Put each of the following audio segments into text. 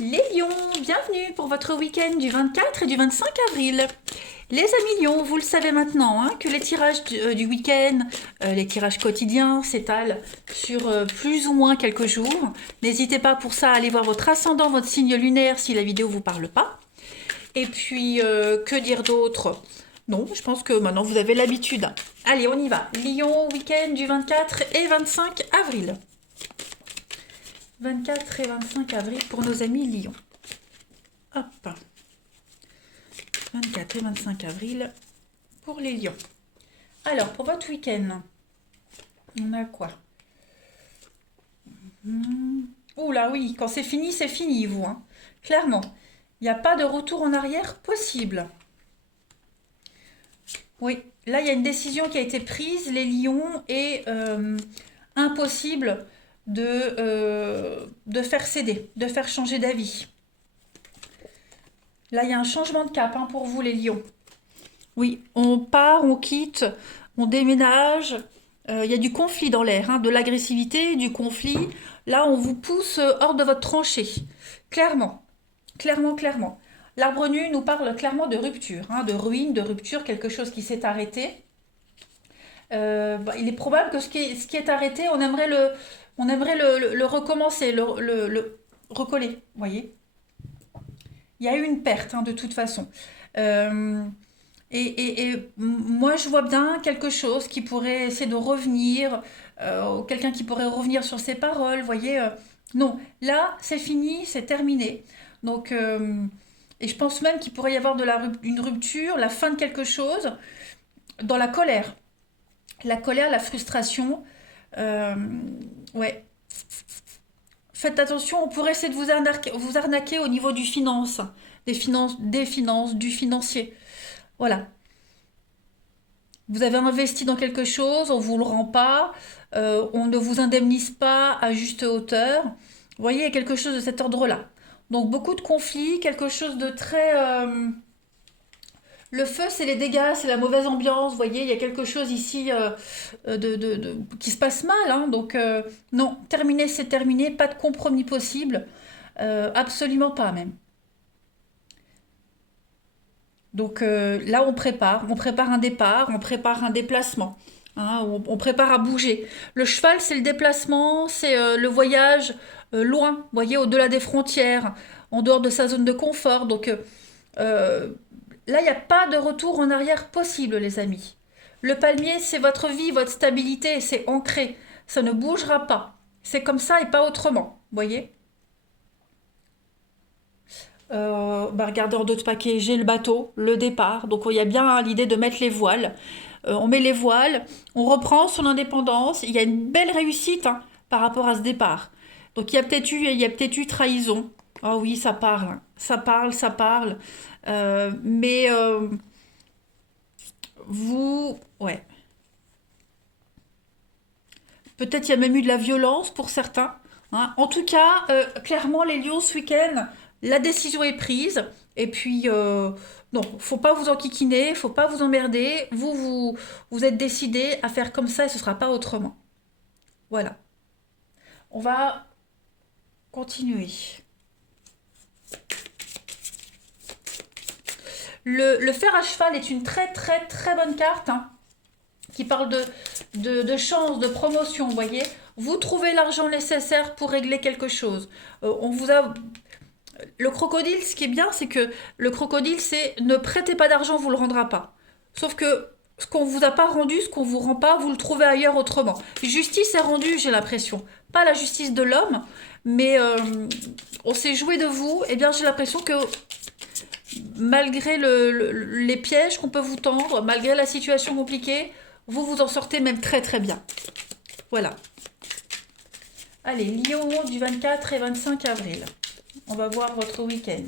Les lions, bienvenue pour votre week-end du 24 et du 25 avril. Les amis lions, vous le savez maintenant, hein, que les tirages du week-end, les tirages quotidiens s'étalent sur plus ou moins quelques jours. N'hésitez pas pour ça à aller voir votre ascendant, votre signe lunaire si la vidéo ne vous parle pas. Et puis, que dire d'autre? Non, je pense que maintenant vous avez l'habitude. Allez, on y va. Lion, week-end du 24 et 25 avril. 24 et 25 avril pour nos amis lions. Hop. 24 et 25 avril pour les lions. Alors, pour votre week-end, on a quoi? Ouh là, oui, quand c'est fini, vous. Hein. Clairement, il n'y a pas de retour en arrière possible. Oui, là, il y a une décision qui a été prise, les lions, et impossible de faire céder, de faire changer d'avis. Là, il y a un changement de cap hein, pour vous, les lions. Oui, on part, on quitte, on déménage. Il y a du conflit dans l'air, hein, de l'agressivité, du conflit. Là, on vous pousse hors de votre tranchée. Clairement, clairement, clairement. L'arbre nu nous parle clairement de rupture, hein, de ruine, de rupture, quelque chose qui s'est arrêté. Il est probable que ce qui est arrêté, on aimerait le recommencer, le recoller, vous voyez. Il y a eu une perte, hein, de toute façon. Euh, et moi, je vois bien quelque chose qui pourrait essayer de revenir, quelqu'un qui pourrait revenir sur ses paroles, vous voyez. Non, là, c'est fini, c'est terminé. Donc, et je pense même qu'il pourrait y avoir une rupture, la fin de quelque chose, dans la colère. La colère, la frustration. Euh, ouais. Faites attention, on pourrait essayer de vous arnaquer au niveau des finances, du financier. Voilà. Vous avez investi dans quelque chose, on ne vous le rend pas, on ne vous indemnise pas à juste hauteur. Vous voyez, il y a quelque chose de cet ordre-là. Donc beaucoup de conflits, quelque chose de très... Le feu, c'est les dégâts, c'est la mauvaise ambiance. Vous voyez, il y a quelque chose ici qui se passe mal. Hein. Donc non, terminé, c'est terminé, pas de compromis possible. Absolument pas même. Donc là, on prépare un départ, on prépare un déplacement, hein, on prépare à bouger. Le cheval, c'est le déplacement, c'est le voyage loin, vous voyez, au-delà des frontières, en dehors de sa zone de confort. Donc euh, là, il n'y a pas de retour en arrière possible, les amis. Le palmier, c'est votre vie, votre stabilité, c'est ancré, ça ne bougera pas. C'est comme ça et pas autrement, vous voyez. Regardez en d'autres paquets, j'ai le bateau, le départ. Donc il y a bien hein, l'idée de mettre les voiles. On met les voiles, on reprend son indépendance. Il y a une belle réussite hein, par rapport à ce départ. Donc il y a peut-être eu trahison. Oh oui, ça parle, hein. Ça parle, ça parle. Mais ouais. Peut-être il y a même eu de la violence pour certains. Hein. En tout cas, clairement, les Lions ce week-end, la décision est prise. Et puis, non, faut pas vous enquiquiner, faut pas vous emmerder. Vous êtes décidé à faire comme ça et ce sera pas autrement. Voilà. On va continuer. Le fer à cheval est une très très très bonne carte. Hein, qui parle de chance, de promotion, vous voyez. Vous trouvez l'argent nécessaire pour régler quelque chose. On vous a... Le crocodile, ce qui est bien, c'est que le crocodile, c'est ne prêtez pas d'argent, vous le rendra pas. Sauf que ce qu'on vous a pas rendu, ce qu'on vous rend pas, vous le trouvez ailleurs autrement. Justice est rendue, j'ai l'impression. Pas la justice de l'homme, mais on s'est joué de vous. Eh bien, j'ai l'impression que malgré les pièges qu'on peut vous tendre, malgré la situation compliquée, vous vous en sortez même très très bien. Voilà. Allez, Lion du 24 et 25 avril. On va voir votre week-end.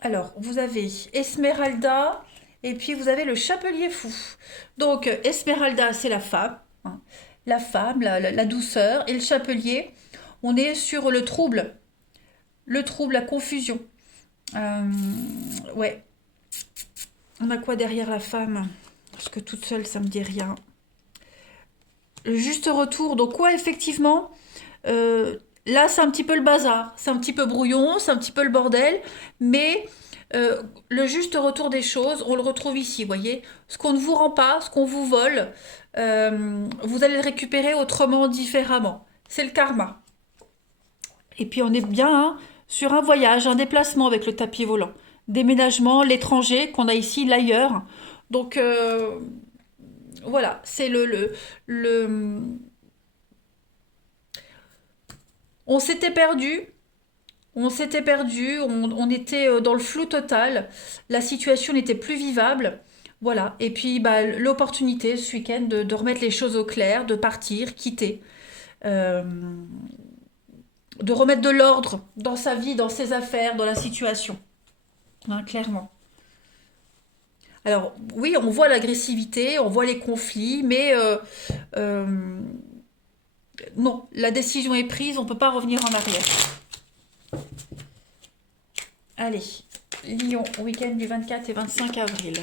Alors, vous avez Esmeralda et puis vous avez le Chapelier fou. Donc, Esmeralda, c'est la femme. Hein, la femme, la douceur. Et le Chapelier, on est sur le trouble. Le trouble, la confusion. Euh, ouais. On a quoi derrière la femme? Parce que toute seule, ça me dit rien. Le juste retour. Donc, quoi, effectivement, Là, c'est un petit peu le bazar, c'est un petit peu brouillon, c'est un petit peu le bordel, mais le juste retour des choses, on le retrouve ici, voyez. Ce qu'on ne vous rend pas, ce qu'on vous vole, vous allez le récupérer autrement, différemment. C'est le karma. Et puis on est bien hein, sur un voyage, un déplacement avec le tapis volant. Déménagement, l'étranger qu'on a ici, l'ailleurs. Donc voilà, c'est le... On s'était perdu, on était dans le flou total, la situation n'était plus vivable. Voilà, et puis bah, l'opportunité ce week-end de remettre les choses au clair, de partir, quitter, euh, de remettre de l'ordre dans sa vie, dans ses affaires, dans la situation. Hein, clairement. Alors oui, on voit l'agressivité, on voit les conflits, mais euh, non, la décision est prise, on ne peut pas revenir en arrière. Allez, Lyon, week-end du 24 et 25 avril.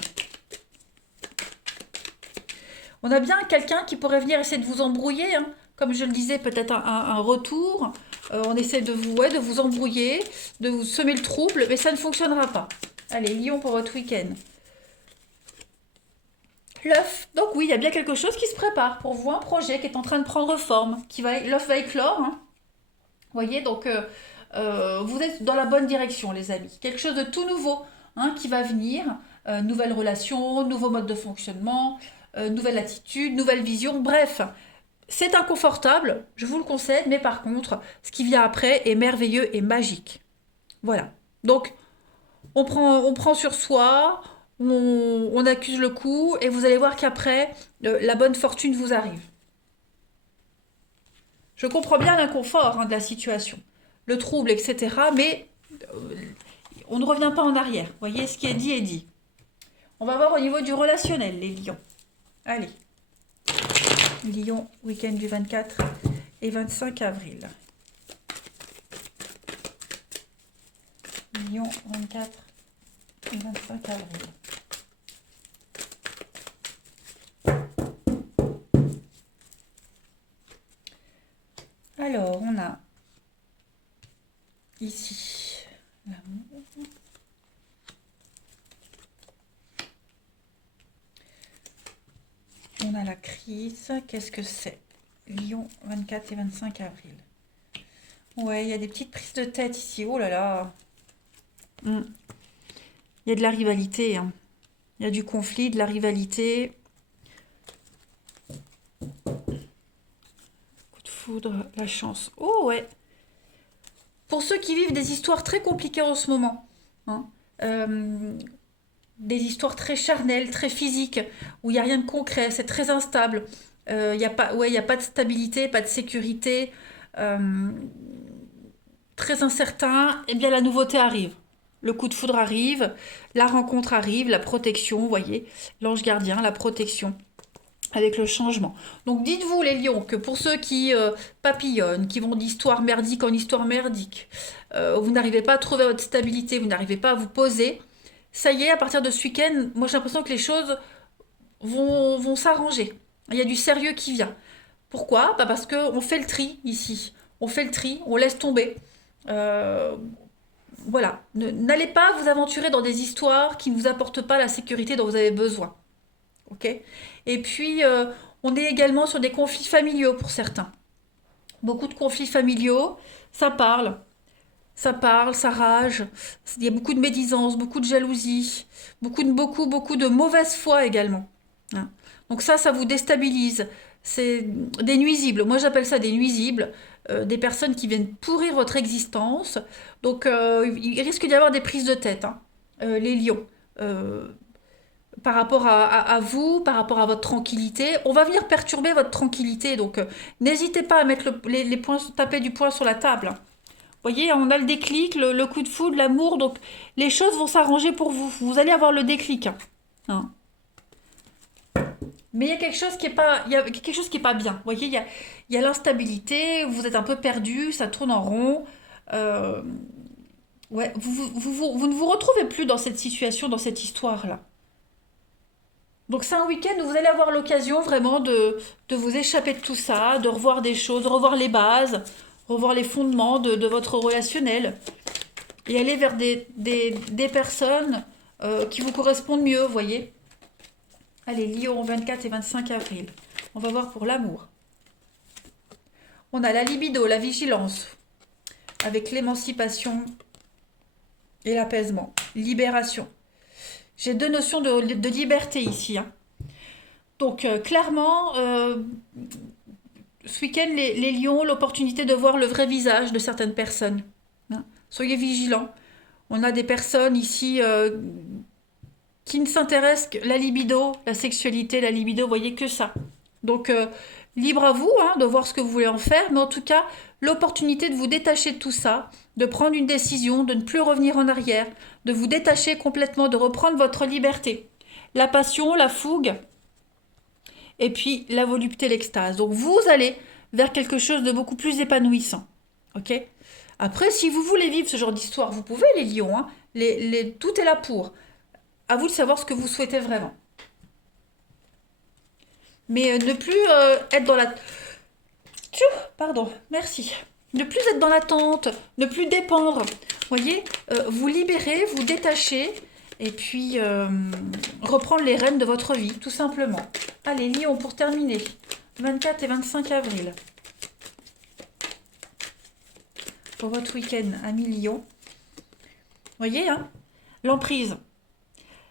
On a bien quelqu'un qui pourrait venir essayer de vous embrouiller, hein. Comme je le disais, peut-être un retour. On essaie de vous, ouais, de vous embrouiller, de vous semer le trouble, mais ça ne fonctionnera pas. Allez, Lyon pour votre week-end. L'œuf. Donc oui, il y a bien quelque chose qui se prépare pour vous, un projet qui est en train de prendre forme, l'œuf va éclore, hein. Vous voyez, donc vous êtes dans la bonne direction, les amis. Quelque chose de tout nouveau hein, qui va venir. Nouvelle relation, nouveau mode de fonctionnement, nouvelle attitude, nouvelle vision. Bref, c'est inconfortable, je vous le concède, mais par contre, ce qui vient après est merveilleux et magique. Voilà. Donc, on prend sur soi, on accuse le coup, et vous allez voir qu'après, la bonne fortune vous arrive. Je comprends bien l'inconfort hein, de la situation, le trouble, etc. Mais on ne revient pas en arrière. Vous voyez, ce qui est dit est dit. On va voir au niveau du relationnel, les lions. Allez. Lyon, week-end du 24 et 25 avril. Lyon, 24 et 25 avril. Alors, on a ici l'amour. On a la crise. Qu'est-ce que c'est? Lyon, 24 et 25 avril. Ouais, il y a des petites prises de tête ici. Oh là là. Il y a de la rivalité. Hein. Il y a du conflit, de la rivalité. Coup de foudre, la chance. Oh ouais. Pour ceux qui vivent des histoires très compliquées en ce moment. Hein, des histoires très charnelles, très physiques, où il n'y a rien de concret, c'est très instable. Il y a pas, ouais, il y a pas de stabilité, pas de sécurité, euh, très incertain. Eh bien, la nouveauté arrive. Le coup de foudre arrive, la rencontre arrive, la protection, vous voyez, l'ange gardien, la protection avec le changement. Donc dites-vous les lions que pour ceux qui papillonnent, qui vont d'histoire merdique en histoire merdique, vous n'arrivez pas à trouver votre stabilité, vous n'arrivez pas à vous poser, ça y est, à partir de ce week-end, moi j'ai l'impression que les choses vont s'arranger. Il y a du sérieux qui vient. Pourquoi? Bah parce qu'on fait le tri ici. On fait le tri, on laisse tomber. Euh, voilà. N'allez pas vous aventurer dans des histoires qui ne vous apportent pas la sécurité dont vous avez besoin. Ok? Et puis, on est également sur des conflits familiaux pour certains. Beaucoup de conflits familiaux, ça parle, ça rage. Il y a beaucoup de médisance, beaucoup de jalousie, beaucoup de mauvaise foi également. Hein. Donc ça vous déstabilise. C'est des nuisibles. Moi, j'appelle ça des nuisibles, des personnes qui viennent pourrir votre existence. Donc, il risque d'y avoir des prises de tête, hein, les lions. Euh, par rapport à vous, par rapport à votre tranquillité. On va venir perturber votre tranquillité, donc n'hésitez pas à mettre les points, taper du poing sur la table. Vous voyez, on a le déclic, le coup de foudre, l'amour, donc les choses vont s'arranger pour vous. Vous allez avoir le déclic. Hein. Mais il y a quelque chose qui est pas, il y a quelque chose qui est pas bien. Vous voyez, il y a l'instabilité, vous êtes un peu perdu, ça tourne en rond. Euh, ouais, vous ne vous retrouvez plus dans cette situation, dans cette histoire-là. Donc c'est un week-end où vous allez avoir l'occasion vraiment de vous échapper de tout ça, de revoir des choses, de revoir les bases. revoir les fondements de votre relationnel et aller vers des personnes qui vous correspondent mieux, vous voyez. Allez, Lion, 24 et 25 avril. On va voir pour l'amour. On a la libido, la vigilance, avec l'émancipation et l'apaisement. Libération. J'ai deux notions de liberté ici. Hein. Donc, clairement, ce week-end, les lions, l'opportunité de voir le vrai visage de certaines personnes. Hein. Soyez vigilants. On a des personnes ici qui ne s'intéressent que la libido, la sexualité, la libido, vous voyez que ça. Donc, libre à vous de voir ce que vous voulez en faire, mais en tout cas, l'opportunité de vous détacher de tout ça, de prendre une décision, de ne plus revenir en arrière, de vous détacher complètement, de reprendre votre liberté. La passion, la fougue, et puis la volupté, l'extase. Donc, vous allez vers quelque chose de beaucoup plus épanouissant. Ok ? Après, si vous voulez vivre ce genre d'histoire, vous pouvez, les lions. Hein. Tout est là pour. À vous de savoir ce que vous souhaitez vraiment. Mais ne plus être dans la... Pardon, merci. Ne plus être dans l'attente, ne plus dépendre. Vous voyez, vous libérer, vous détacher, et puis reprendre les rênes de votre vie, tout simplement. Allez, Lion, pour terminer. 24 et 25 avril. Pour votre week-end, amis Lion. Vous voyez, hein, l'emprise.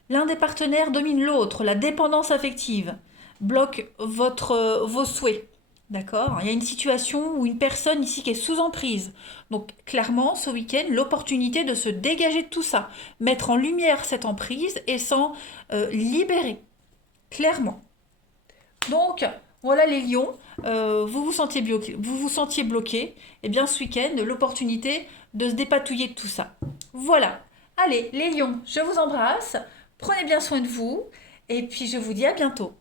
L'un des partenaires domine l'autre, la dépendance affective bloque vos souhaits. D'accord ? Il y a une situation où une personne ici qui est sous emprise. Donc clairement, ce week-end, l'opportunité de se dégager de tout ça, mettre en lumière cette emprise et s'en libérer. Clairement. Donc, voilà les lions, vous vous sentiez bloqué, et bien ce week-end, l'opportunité de se dépatouiller de tout ça. Voilà. Allez, les lions, je vous embrasse, prenez bien soin de vous, et puis je vous dis à bientôt.